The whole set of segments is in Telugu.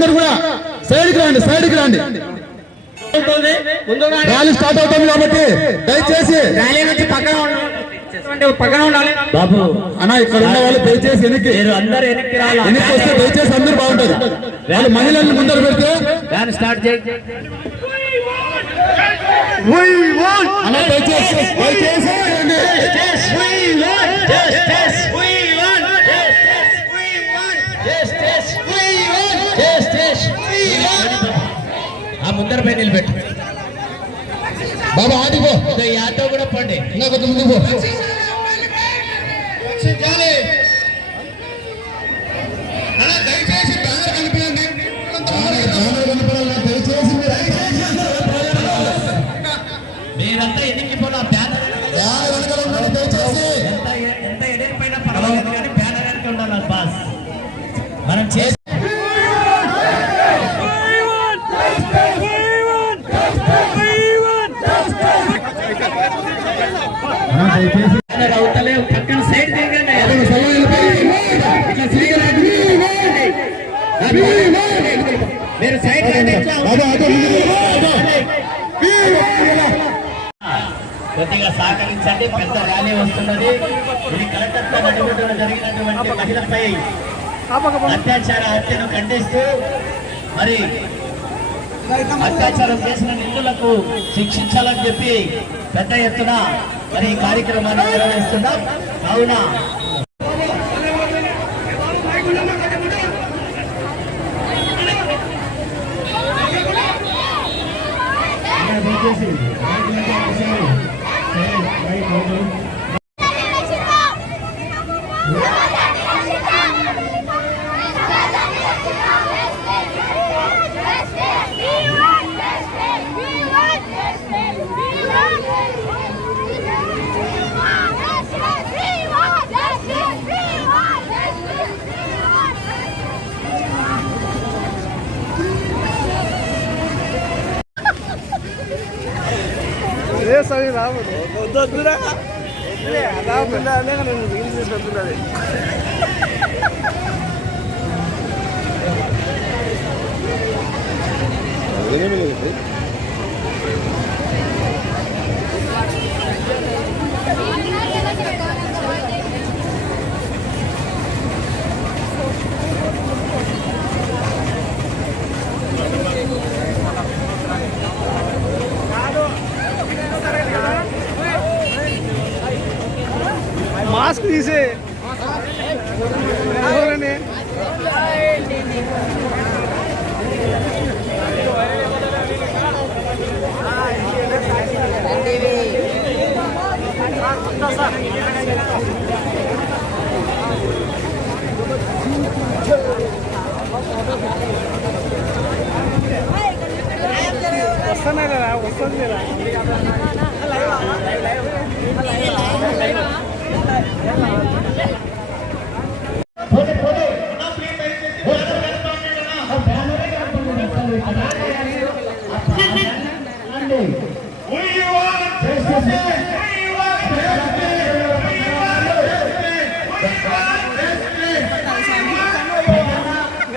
అందరు కూడా సైడ్కి రండి ర్యాలీ స్టార్ట్ అవుతుంది కాబట్టి దయచేసి పక్కన ఉండాలి బాబు అన్న. ఇక్కడ ఉన్న వాళ్ళు దయచేసి వెనక్కి వస్తే దయచేసి అందరూ బాగుంటారు. వాళ్ళు మహిళలను ముందర పెడితే స్టార్ట్ చేయి అన్న దయచేసి ముందర పై నిలబెట్టు బాబా ఆదిపో ఆటో కూడా పండి ఇంకా కొంచెం ముందు పో. మీరంతా ఎన్నికిపోయినా బ్యానర్ ఎంత ఎన్నికైనా పర్వాలేదు కానీ బ్యానర్ వెనక ఉండాలి బాస్. మనం చేసి అవుతలే పక్కన సైడ్ దిగండి. మీరు సైడ్ కొద్దిగా సహకరించండి. పెద్ద ర్యాలీ వస్తున్నది. ఇది కలెక్టర్ నడుగులో జరిగినటువంటి మహిళపై అత్యాచార హత్యను ఖండిస్తూ మరి అత్యాచారం చేసిన నిందితులకు శిక్షించాలని చెప్పి పెద్ద ఎత్తున మరి ఈ కార్యక్రమాన్ని నిర్వహిస్తున్నాం. కావున సరే రాబోదు వద్దురా అలా నేను రీల్ చేసి వద్దున్నది. మాస్క్ తీసే వస్తున్నా కదా వస్తుంది కదా.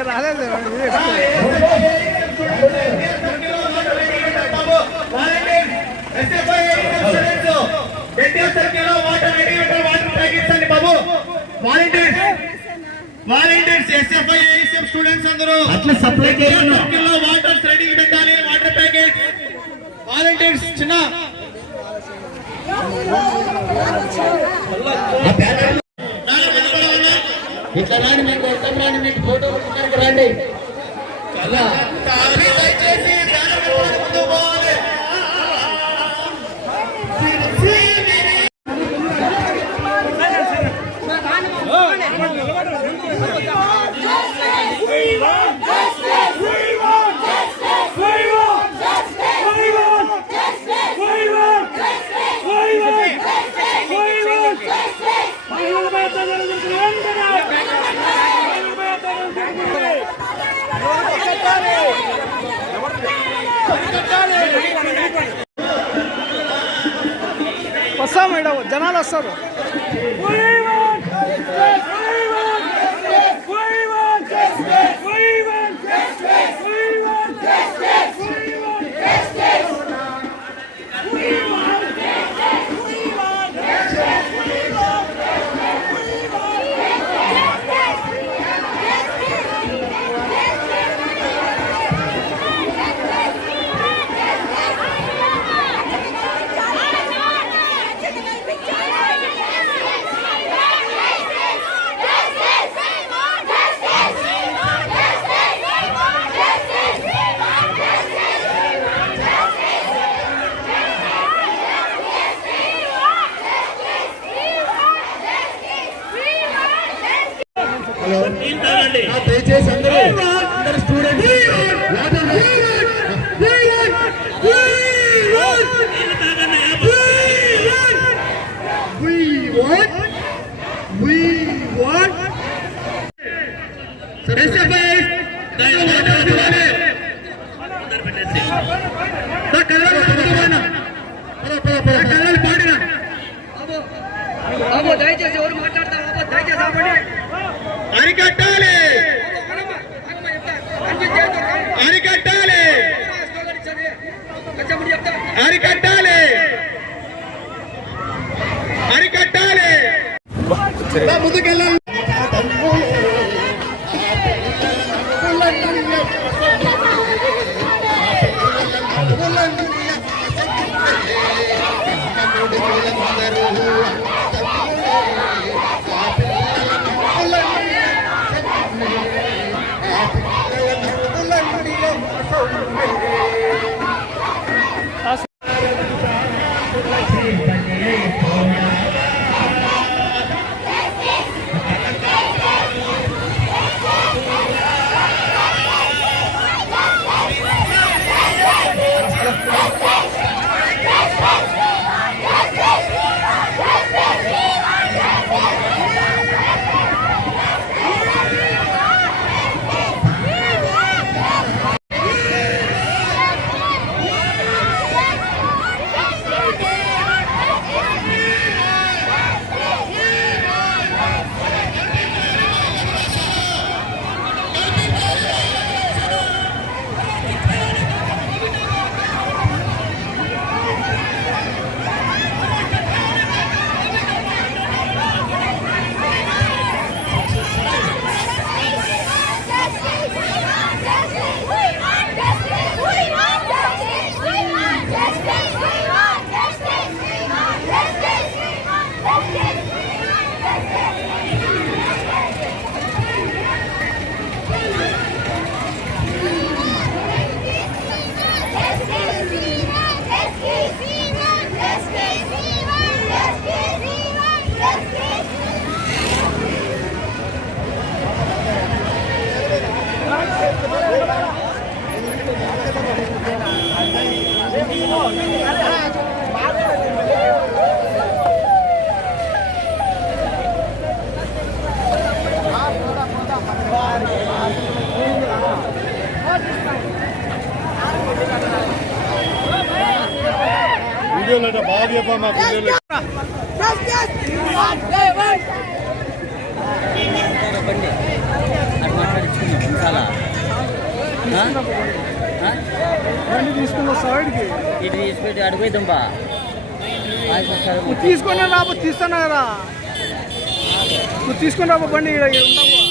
రాలేదు వాలంటీర్స్ ఎస్ఎఫ్ఐ ఏఎస్ఎఫ్ స్టూడెంట్స్ అందరూ అట్లా సప్లై చేస్తున్నా వాటర్స్ రెడీ పెట్టాలి. వాటర్ ప్యాకెట్ వాలంటీర్స్ చిన్న ఇట్లా రాండి, మీకు రాండి, మీకు ఫోటో రండి. దయచేసి వస్తాం మేడం, జనాలు వస్తారు. We want justice! We want justice! We want justice! దయచేసి అందరూ స్టూడెంట్స్ దయచేసి ఎవరు మాట్లాడతారు దయచేసి అరికట్టాలి అరికట్టాలి అరికట్టాలి అరికట్టాలి ముందుకెళ్ళాలి వీడియోలో బాగా చెప్పా మా వీడియోలో తీసుకున్నా సైడ్కి ఇటు తీసుకెళ్ళి అడిగిపోయిద్దాంపా నువ్వు తీసుకున్నా రాబో తీస్తానా కదా నువ్వు తీసుకుని రాబో బండి ఇక్కడ ఉంటావు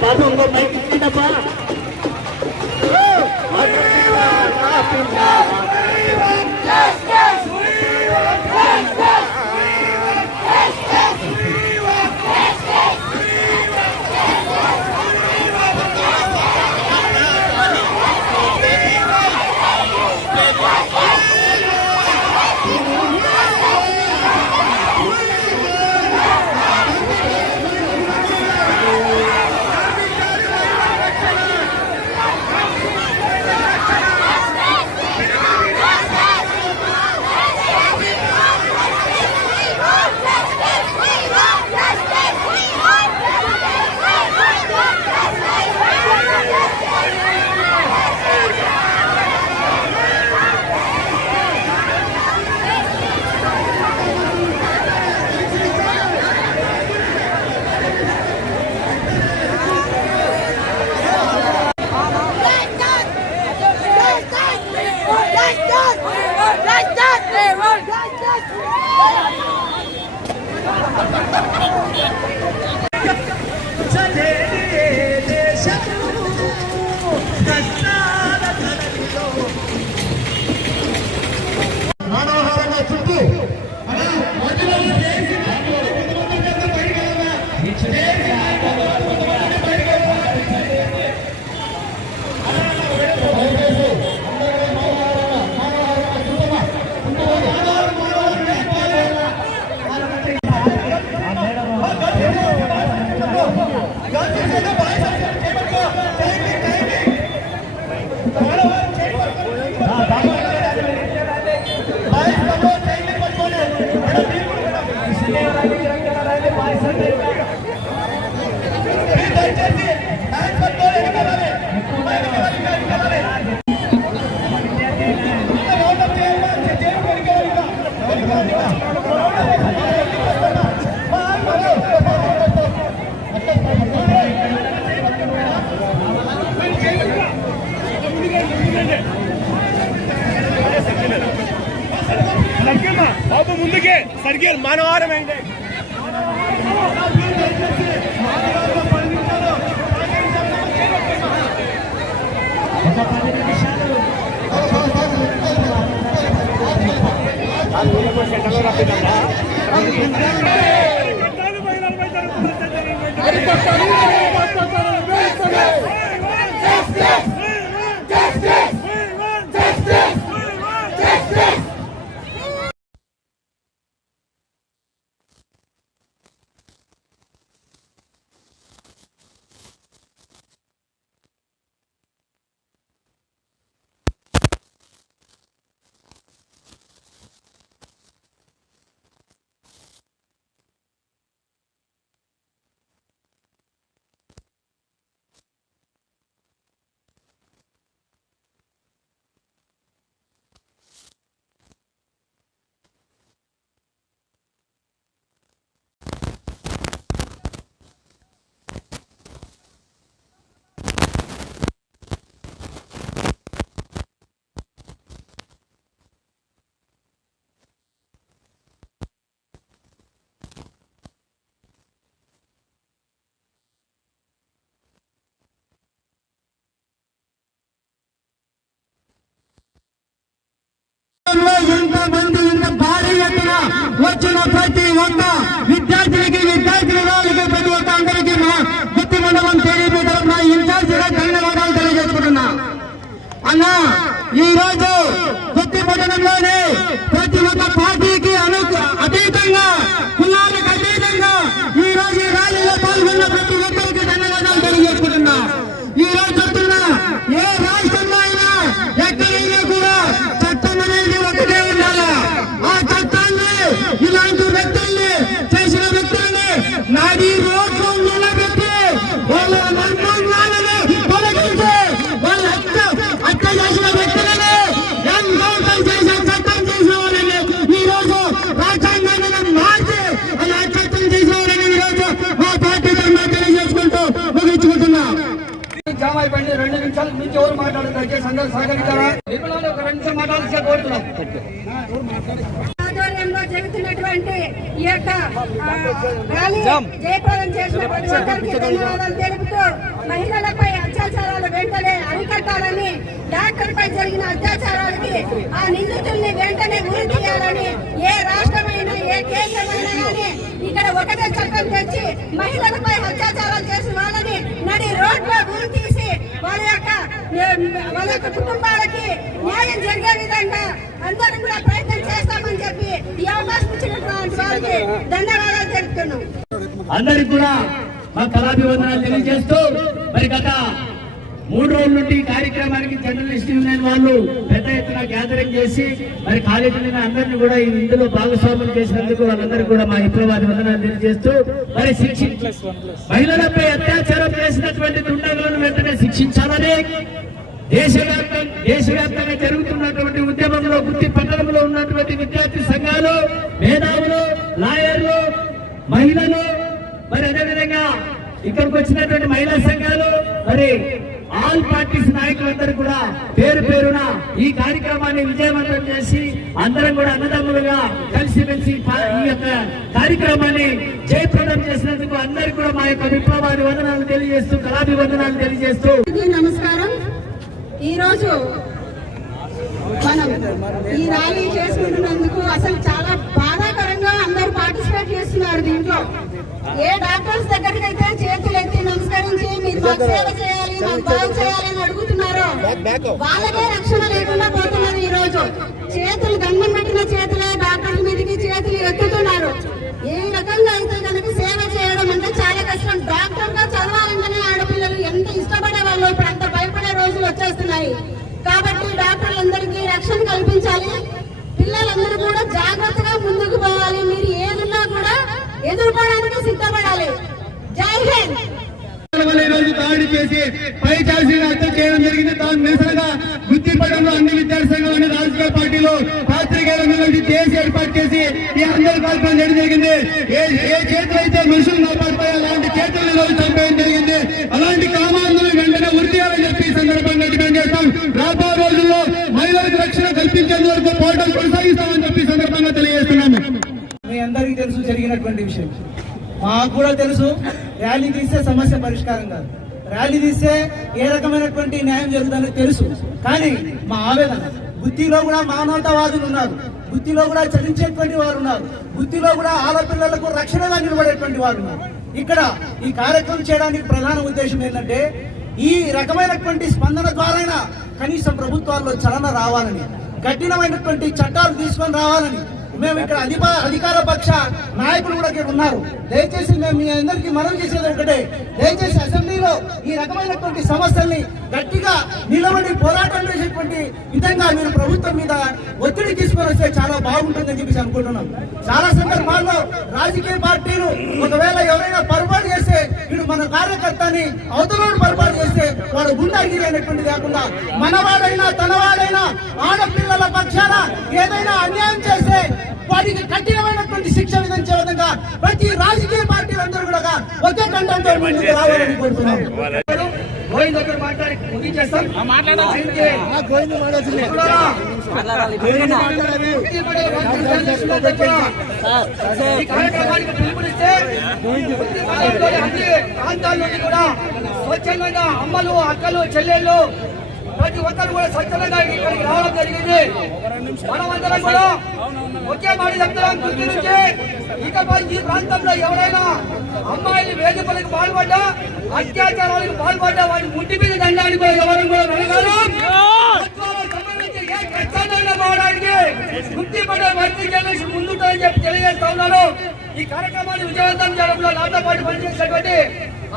బాబు ఇంకో మైక్ ఇచ్చిందప్పా ఒక 10 నిమిషాలు ఎంతమంది ఇంత భారీ ఎత్తున వచ్చిన ప్రతి ఒక్క విద్యార్థినికి విద్యార్థినికి ప్రతి ఒక్క అందరికీ మా గుత్తి మండలం టీడీపీ తరఫున ఇన్ఛార్జిగా ధన్యవాదాలు తెలియజేసుకుంటున్నా. అన్నా, ఈ రోజు గుత్తి పట్టణంలోనే ప్రతి ఒక్క పార్టీకి అతీతంగా, కులాలకు అతీతంగా ఈ రోజు ఈ ర్యాలీలో పాల్గొన్న ప్రతి ఒక్కరికి ధన్యవాదాలు తెలియజేసుకుంటున్నా. ఈ రోజు చెప్తున్నా, ఏ రాష్ట్రంలో అయినా ఎక్కడైనా కూడా చట్టం అనేది ఒకటే ఉండాలి. ఆ చట్టాన్ని ఇలాంటి వ్యక్తుల్ని చేసిన వ్యక్తుల్ని నాది రోడ్లు నిలబెట్టి వాళ్ళ నిర్మాణాలను తొలగించి వాళ్ళ హత్య చేసిన వ్యక్తులని ఎన్కౌంటర్ చేసే చట్టం చేసిన వాళ్ళని ఈ రోజు రాజ్యాంగాన్ని మార్చి అలా చట్టం చేసిన వాళ్ళని ఈ రోజు మా పార్టీ తరఫున తెలియజేసుకుంటూ ముగించుకుంటున్నా. జామ అయిపోయింది. 2 నిమిషాల నుంచి ఎవరు మాట్లాడదు, దయచేసి అందరూ సహకరించారా? నిర్మలాన్ని ఒక 2 నిమిషాలు మాట్లాడాల్సి కోరుతున్నాం. ఆధ్వర్యంలో జరుగుతున్నటువంటి ఈ యొక్క ర్యాలీ జయప్రదం చేసిన ప్రతి ఒక్కరికి ధన్యవాదాలు తెలుపుతూ, మహిళలపై అత్యాచారాలు వెంటనే అరికట్టాలని, డాక్టర్ పై జరిగిన అత్యాచారాలకి ఆ నిందితుల్ని వెంటనే ఉరి తీయాలని, ఏ రాష్ట్రమైనా ఏ కేంద్రమైనా కానీ ఇక్కడ ఒకటే చట్టం తెచ్చి మహిళలపై అత్యాచారాలు చేసిన వాళ్ళని నడి రోడ్లో ఉరి తీసి వాళ్ళ యొక్క కుటుంబాలకి న్యాయం జరిగే విధంగా అందరూ కూడా ప్రయత్నం చేస్తామని చెప్పి ఈ అవకాశం ఇచ్చినటువంటి వారికి ధన్యవాదాలు తెలుపుతున్నాం. అందరికి కూడా మా కళాభివందనాలు తెలియజేస్తూ, మరి గత 3 రోజుల నుండి ఈ కార్యక్రమానికి జర్నలిస్ట్ యూనియన్ వాళ్ళు పెద్ద ఎత్తున గ్యాదరింగ్ చేసి మరి కాలేజీలో అందరినీ కూడా ఇందులో భాగస్వామ్యం చేసినందుకు వాళ్ళందరికీ కూడా మా విప్లవాభివందనాలు తెలియజేస్తూ, మరి మహిళలపై అత్యాచారం చేసినటువంటి దుండగులను వెంటనే శిక్షించాలని దేశవ్యాప్తంగా జరుగుతున్నటువంటి ఉద్యమంలో గుత్తి పట్టణంలో ఉన్నటువంటి విద్యార్థి సంఘాలు, మేధావులు, లాయర్లు, మహిళలు, మరి అదేవిధంగా ఇక్కడికి వచ్చినటువంటి మహిళా సంఘాలు, మరి ఆల్ పార్టీస్ నాయకులందరూ కూడా పేరు పేరున ఈ కార్యక్రమాన్ని విజయవంతం చేసి అందరం కూడా అన్నదమ్ములుగా కలిసిమెలిసి ఈ యొక్క కార్యక్రమాన్ని జయప్రదం చేసినందుకు అందరికీ కూడా మా యొక్క విప్లవాభివందనాలు తెలియజేస్తూ, కళాభివందనాలు తెలియజేస్తూ నమస్కారం. ఈ రోజు మనం ఈ ర్యాలీ చేసుకుంటున్నందుకు అసలు చాలా బాధాకరంగా అందరూ పార్టిసిపేట్ చేస్తున్నారు. దీంట్లో ఏ డాక్టర్స్ దగ్గరికి అయితే చేతులు ఎత్తి నమస్కరించి మీరు మాకు సేవ చేయాలి, మాకు బాగు చేయాలని అడుగుతున్నారో వాళ్ళకే రక్షణ లేకుండా పోతున్నారు. ఈ రోజు చేతులు దండం పెట్టిన చేతులే డాక్టర్ల మీదకి చేతులు ఎత్తుతున్నారు. ఏ రకంగా అయితే కనుక సేవ చేయడం అంటే చాలా కష్టం. డాక్టర్ గా చదవాలంటేనే ఆడపిల్లలు ఎంత ఇష్టపడే వాళ్ళు ఇప్పుడు అంత భయపడే రోజులు వచ్చేస్తున్నాయి. కాబట్టి డాక్టర్లందరికీ రక్షణ కల్పించాలి. పిల్లలందరూ కూడా జాగ్రత్తగా ముందుకు పోవాలి. మీరు ఏదున్నా కూడా ఎదుర్కోవడానికి సిద్ధపడాలి. జై హింద్. దాడి చేసి పై చాల్సిన హత్య చేయడం జరిగింది. దాని నిరసనగా గుత్తిపడంలో అన్ని విద్యార్థి సంఘాలు, రాజకీయ పార్టీలు, పాత్రికేయులందరూ చేసి ఏర్పాటు చేసి ఈ అందరూ కాల్పన చేయడం జరిగింది. ఏ చేతులు అయితే మనుషులు కాపాడిపోయి అలాంటి చేతులు రోజు చంపేయడం జరిగింది. అలాంటి కామాలను వెంటనే ఉరి తీయాలని చెప్పి ఈ సందర్భంగా డిమాండ్ చేస్తాం. రాబోయే రోజుల్లో మహిళలకు రక్షణ కల్పించేందుకు పోరాటం కొనసాగిస్తామని చెప్పి సందర్భంగా తెలియజేస్తున్నాము. తెలిసినటువంటి విషయం. మాకు కూడా తెలుసు ర్యాలీ తీస్తే సమస్య పరిష్కారం కాదు, ర్యాలీ తీస్తే ఏ రకమైనటువంటి న్యాయం జరుగుతుందని తెలుసు. కానీ మా ఆవేదన, బుద్ధిలో కూడా మానవతావాదులు ఉన్నారు, బుద్ధిలో కూడా చదించేటువంటి వారు ఉన్నారు, బుద్ధిలో కూడా ఆడపిల్లలకు రక్షణగా నిలబడేటువంటి వారు ఉన్నారు. ఇక్కడ ఈ కార్యక్రమం చేయడానికి ప్రధాన ఉద్దేశం ఏంటంటే ఈ రకమైనటువంటి స్పందన ద్వారా కనీసం ప్రభుత్వాల్లో చలన రావాలని, కఠినమైనటువంటి చట్టాలు తీసుకొని రావాలని మేము ఇక్కడ అధికార పక్ష నాయకులు కూడా ఇక్కడ ఉన్నారు. దయచేసి మేము మీ అందరికీ మనవి చేసేది ఒకటే, దయచేసి అసెంబ్లీలో ఈ రకమైనటువంటి సమస్యల్ని గట్టిగా నిలబడి పోరాటం చేసేటువంటి విధంగా మీరు ప్రభుత్వం మీద ఒత్తిడి తీసుకొని వస్తే చాలా బాగుంటుందని చెప్పేసి అనుకుంటున్నాం. చాలా సందర్భాల్లో రాజకీయ పార్టీలు ఒకవేళ ఎవరైనా పొరపాటు చేస్తే వీడు మన కార్యకర్తని అవతలోడు పొరపాటు చేస్తే వాడు గుండాగిరి అనేటువంటిది కాకుండా మనవాడైనా తనవాడైనా ఆడపిల్లల పక్షాన ఏదైనా అన్యాయం చేస్తే వారికి కఠినమైనటువంటి శిక్ష విధించే విధంగా ప్రతి రాజకీయ పార్టీలందరూ కూడా ఒకే కంఠంతో ముందుకు రావాలని కోరుతున్నాం. గోవింద్ దగ్గర మాట్లాడి ముగించేస్తాం. ఈ కార్యక్రమానికి పిలుపునిస్తే అన్ని ప్రాంతాల నుండి కూడా స్వచ్ఛందంగా అమ్మలు, అక్కలు, చెల్లెళ్ళు ప్రతి ఒక్కరు కూడా స్వచ్ఛందంగా ఇక్కడికి రావడం జరిగింది. మనమందరం కూడా ఒకే మాట చెప్తున్నాం, గుర్తు నుంచి ఇకపై ఈ ప్రాంతంలో ఎవరైనా అమ్మాయిలు వేధింపులకు పాల్పడ్డా, అత్యాచారాలకు పాల్పడ్డా వాటి ముట్టి మీద దండానికి కూడా ఎవరు కూడా వెళ్ళగలరు. సంబంధించి ఏ కష్టాన్ని పోవడానికి గుర్తిపడే వర్గీకరణ ముందుంటుందని చెప్పి తెలియజేస్తా ఉన్నాను. ఈ కార్యక్రమాన్ని విజయవంతం చేయడంలో నాతో పాటు పనిచేసినటువంటి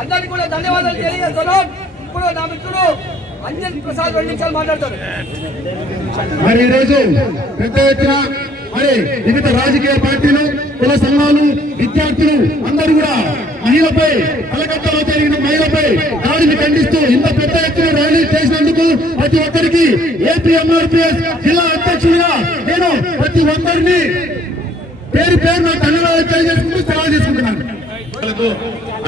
అందరికీ కూడా ధన్యవాదాలు తెలియజేస్తున్నాం. ఇప్పుడు నా మిత్రుడు అంజన్ ప్రసాద్ 2 నిమిషాలు మాట్లాడతారు. మరి ఈరోజు పెద్ద ఎత్తున మరి వివిధ రాజకీయ పార్టీలు, కుల సంఘాలు, విద్యార్థులు అందరూ కూడా మహిళపై, కలకత్తాలో జరిగిన మహిళపై దాడిని ఖండిస్తూ ఇంత పెద్ద ఎత్తున ర్యాలీ చేసినందుకు ప్రతి ఒక్కరికి ఏపీఎంఆర్పీఎస్ జిల్లా అధ్యక్షుడిగా నేను ప్రతి ఒక్కరిని పేరు పేరున ధన్యవాదాలు తెలియజేసుకుంటూ సెలవు తీసుకుంటున్నాను.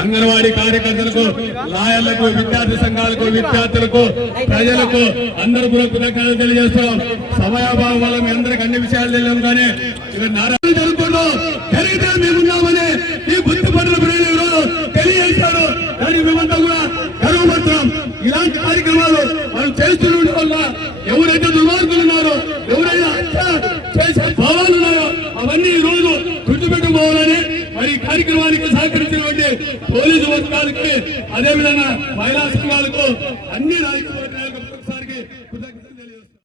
అంగన్వాడీ కార్యకర్తలకు, లాయర్లకు, విద్యార్థి సంఘాలకు, విద్యార్థులకు, ప్రజలకు అందరూ కూడా కృతజ్ఞతలు తెలియజేస్తున్నాం. సమయాభావం వల్ల మీ అందరికి అన్ని విషయాలు తెలియదు, కానీ ఇక్కడ నారాయణ జరుగుతుందో జరిగితే మేమున్నామని ఈ గుర్తుపట్ల ప్రజలు తెలియజేశారు. కానీ మేమంతా కూడా గర్వపడుతున్నాం. ఇలాంటి కార్యక్రమాలు మనం చేస్తుండడం వల్ల ఎవరైతే దుర్మార్గులు ఉన్నారో, ఎవరైనా హత్య చేసే భావాలు ఉన్నారో అవన్నీ ఈ రోజు గుర్తుపెట్టుకోవాలని మరి ఈ కార్యక్రమానికి సహకరించినటువంటి పోలీసు వర్గాలకి, అదేవిధంగా మహిళా సంఘాలకు, అన్ని రాజకీయ